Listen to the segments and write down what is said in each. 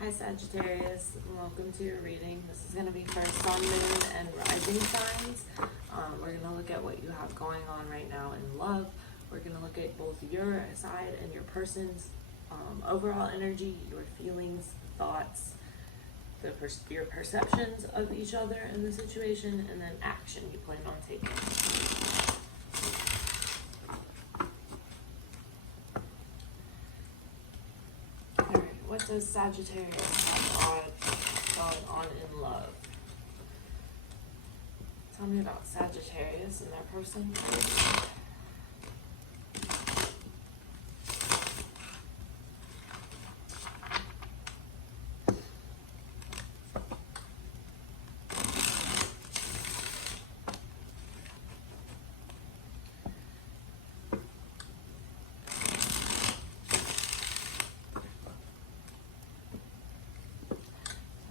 Hi Sagittarius, and welcome to your reading. This is going to be for Sun, Moon, and Rising signs. We're going to look at what you have going on right now in love. We're going to look at both your side and your person's overall energy, your feelings, thoughts, your perceptions of each other in the situation, and then action you plan on taking. What does Sagittarius have going on in love? Tell me about Sagittarius and their person.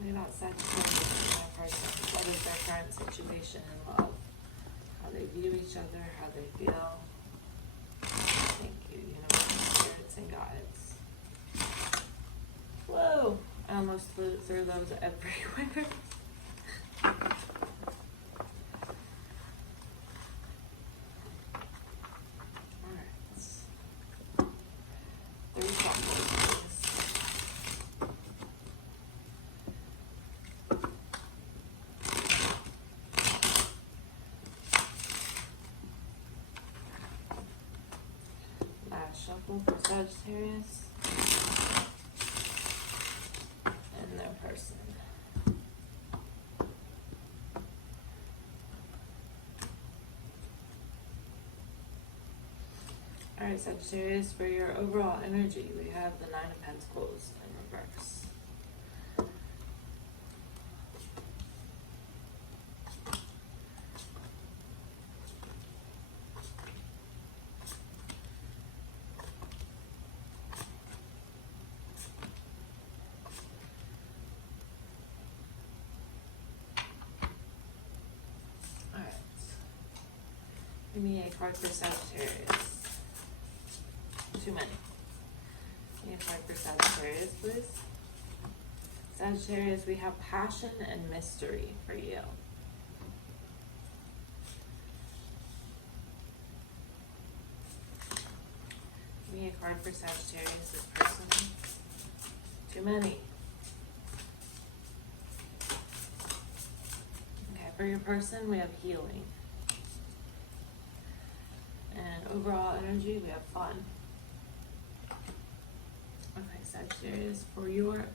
About Sagittarius and their person. What is their current situation in love? How they view each other, how they feel. Thank you, universe, spirits, and guides. Whoa! I almost threw those everywhere. Alright. 3 shuffles. Shuffle for Sagittarius and their person. Alright, Sagittarius, for your overall energy, we have the 9 of Pentacles in reverse. Give me a card for Sagittarius. Too many. Give me a card for Sagittarius, please. Sagittarius, we have passion and mystery for you. Give me a card for Sagittarius, this person. Too many. Okay, for your person, we have healing. And overall energy, we have fun. Okay, Sagittarius, for your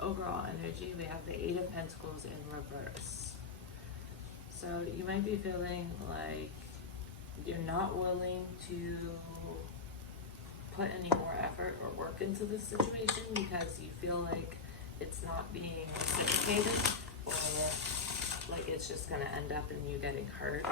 overall energy, we have the 8 of Pentacles in reverse. So you might be feeling like you're not willing to put any more effort or work into this situation because you feel like it's not being reciprocated, or like it's just going to end up in you getting hurt.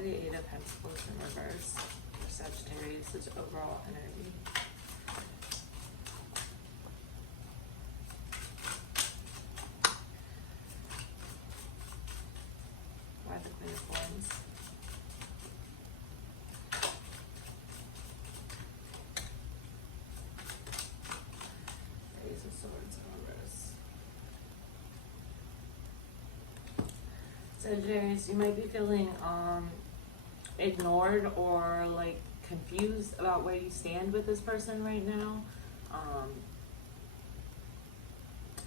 The 8 of Pentacles in reverse for Sagittarius' overall energy. Why the Queen of Wands? Ace of Swords in reverse. Sagittarius, you might be feeling ignored or like confused about where you stand with this person right now.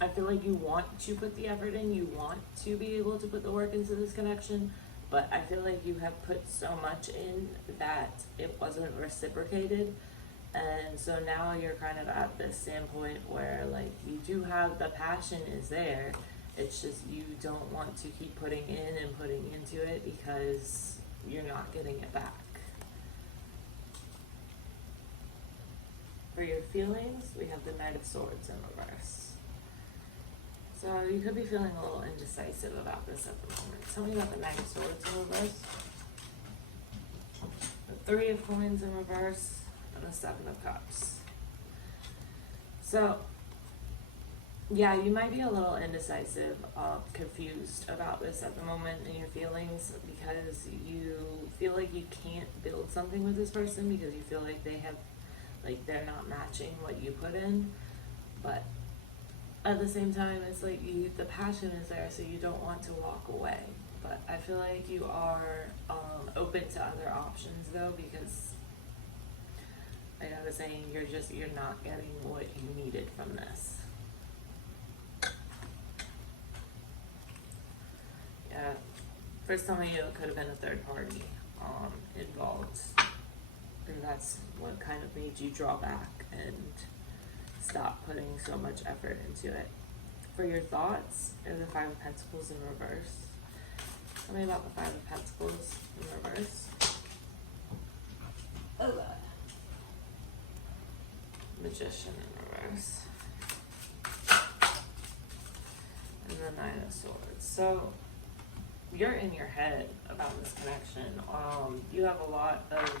I feel like you want to put the effort in, you want to be able to put the work into this connection, but I feel like you have put so much in that it wasn't reciprocated. And so now you're kind of at this standpoint where like you do have the passion is there, it's just you don't want to keep putting in and putting into it because you're not getting it back. For your feelings, we have the Knight of Swords in reverse. So you could be feeling a little indecisive about this at the moment. Tell me about the Knight of Swords in reverse. The 3 of Coins in reverse and the 7 of Cups. So Yeah, you might be a little indecisive, confused about this at the moment in your feelings because you feel like you can't build something with this person because you feel like they're not matching what you put in. But at the same time, it's like the passion is there, so you don't want to walk away. But I feel like you are open to other options though, because like I was saying, you're not getting what you needed from this. Yeah, for some of you, it could have been a third party involved, and that's what kind of made you draw back and stop putting so much effort into it. For your thoughts, is the Five of Pentacles in reverse. Tell me about the Five of Pentacles in reverse. Oh, God. Magician in reverse. And the Nine of Swords. So you're in your head about this connection. You have a lot of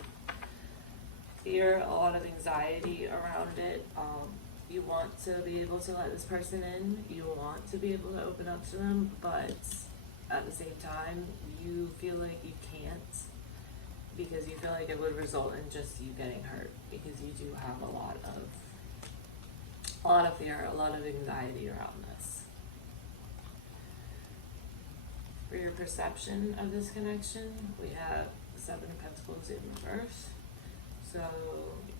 fear, a lot of anxiety around it. You want to be able to let this person in. You want to be able to open up to them, but at the same time, you feel like you can't because you feel like it would result in just you getting hurt because you do have a lot of fear, a lot of anxiety around this. For your perception of this connection, we have the Seven of Pentacles in reverse. So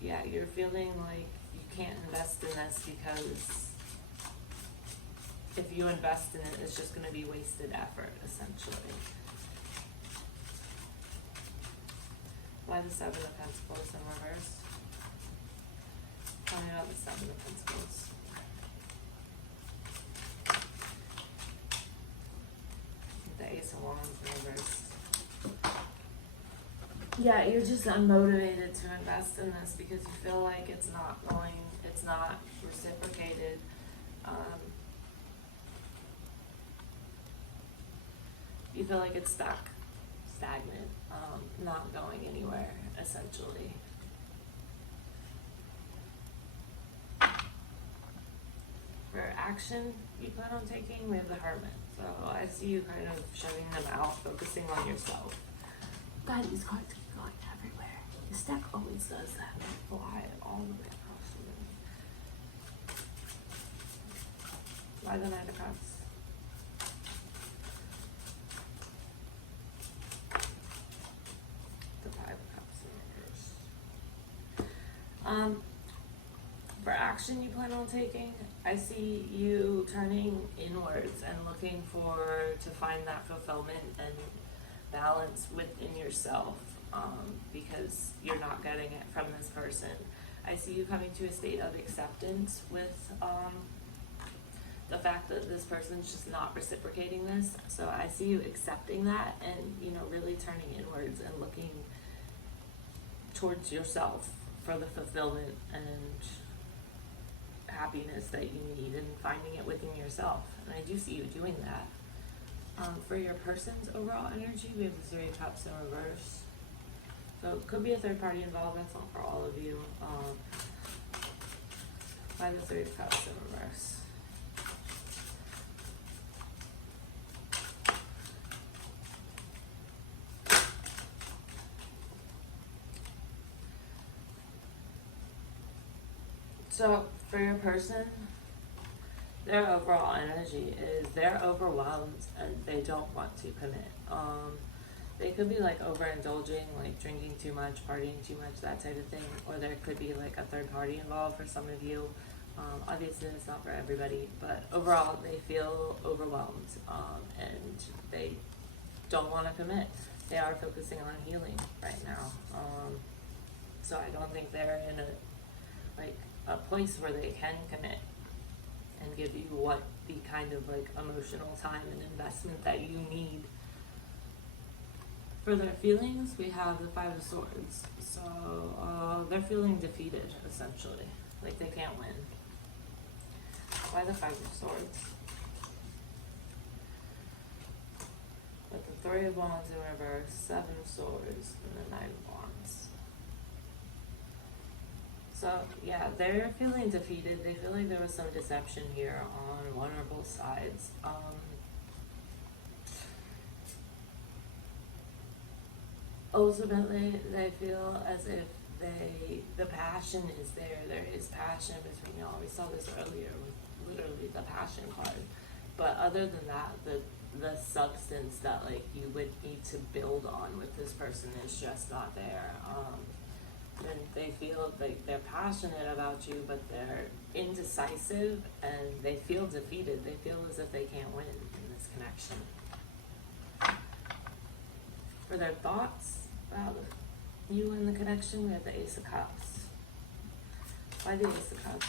yeah, you're feeling like you can't invest in this because if you invest in it, it's just going to be wasted effort, essentially. Why the Seven of Pentacles in reverse? Tell me about the Seven of Pentacles. The Ace of Wands in reverse. Yeah, you're just unmotivated to invest in this because you feel like it's not reciprocated. You feel like it's stuck, stagnant, not going anywhere, essentially. For action you plan on taking, we have the Hermit. So I see you kind of shutting them out, focusing on yourself. God, these cards keep going everywhere. This deck always does that. They fly all the way across the room. Why the Knight of Cups? The Five of Cups in reverse. For action you plan on taking, I see you turning inwards and looking to find that fulfillment and balance within yourself, because you're not getting it from this person. I see you coming to a state of acceptance with the fact that this person's just not reciprocating this. So I see you accepting that and, really turning inwards and looking towards yourself for the fulfillment and happiness that you need and finding it within yourself. And I do see you doing that. For your person's overall energy, we have the Three of Cups in reverse. So it could be a third party involved. That's not for all of you. Why the Three of Cups in reverse? So for your person, their overall energy is they're overwhelmed and they don't want to commit. They could be like overindulging, like drinking too much, partying too much, that type of thing. Or there could be like a third party involved for some of you. Obviously it's not for everybody, but overall they feel overwhelmed and they don't want to commit. They are focusing on healing right now. So I don't think they're in a place where they can commit and give you what the kind of like emotional time and investment that you need. For their feelings, we have the Five of Swords. So they're feeling defeated, essentially. Like they can't win. Why the Five of Swords? With the Three of Wands in reverse, Seven of Swords, and the Nine of Wands. So, yeah, they're feeling defeated. They feel like there was some deception here on one or both sides. Ultimately, they feel as if the passion is there. There is passion between y'all. We saw this earlier with literally the passion card. But other than that, the substance that like you would need to build on with this person is just not there. And they feel like they're passionate about you, but they're indecisive and they feel defeated. They feel as if they can't win in this connection. For their thoughts about you and the connection, we have the Ace of Cups. Why the Ace of Cups?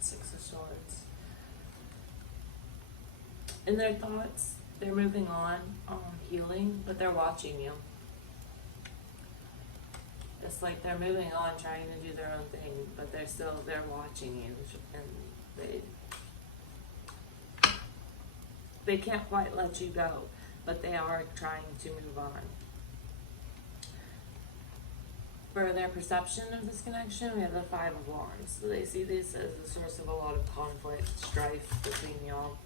Six of Swords. In their thoughts, they're moving on, healing, but they're watching you. It's like they're moving on, trying to do their own thing, but they're watching you, and they can't quite let you go, but they are trying to move on. For their perception of this connection, we have the Five of Wands. So they see this as a source of a lot of conflict, strife between y'all.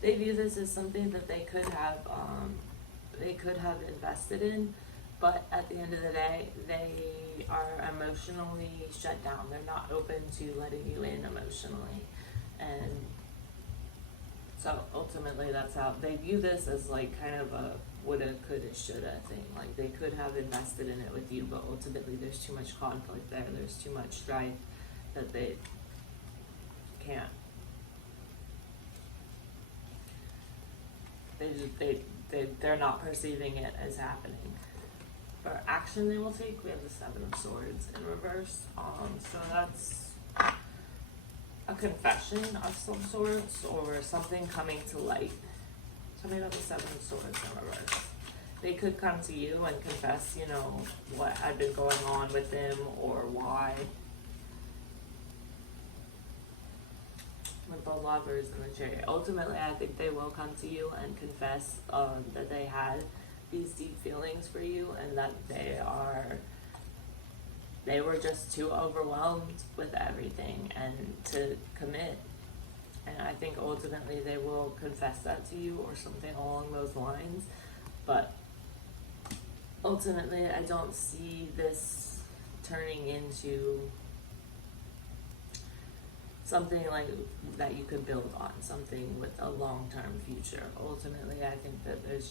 They view this as something that they could have invested in, but at the end of the day, they are emotionally shut down. They're not open to letting you in emotionally, and so ultimately, that's how they view this as like kind of a woulda, coulda, shoulda thing. Like they could have invested in it with you, but ultimately, there's too much conflict there. There's too much strife that they can't. They're not perceiving it as happening. For action they will take, we have the Seven of Swords in reverse. So that's a confession of some sorts or something coming to light. Tell me about the Seven of Swords in reverse. They could come to you and confess, you know, what had been going on with them or why. With the Lovers and the Chariot. Ultimately, I think they will come to you and confess that they had these deep feelings for you and that they were just too overwhelmed with everything and to commit. And I think ultimately they will confess that to you or something along those lines. But ultimately, I don't see this turning into something like that you could build on, something with a long-term future. Ultimately, I think that there's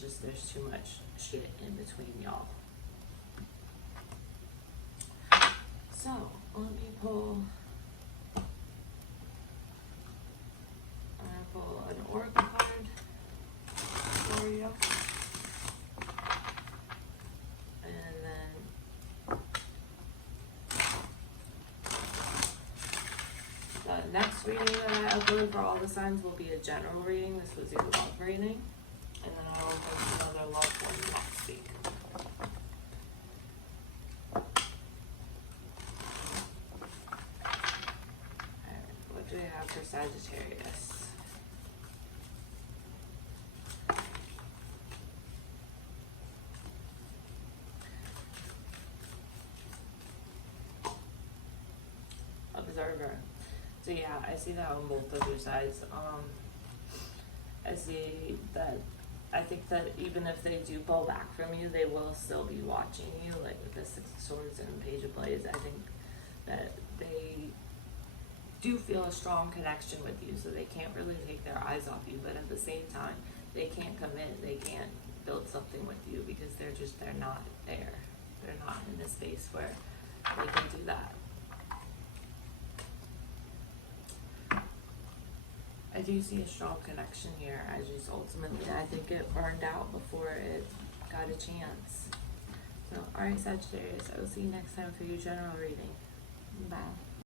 too much shit in between y'all. So, let me pull, I'm gonna pull an oracle card for you. And then the next reading that I upload for all the signs will be a general reading. This was your love reading. And then I will post another love one next week. Alright, what do we have for Sagittarius? Observer. So yeah, I see that on both of your sides. I see that, I think that even if they do pull back from you, they will still be watching you, like with the Six of Swords and Page of Blades. I think that they do feel a strong connection with you, so they can't really take their eyes off you, but at the same time, they can't commit, they can't build something with you because they're not there. They're not in a space where they can do that. I do see a strong connection here. I just ultimately, I think it burned out before it got a chance. So, alright Sagittarius, I will see you next time for your general reading. Bye.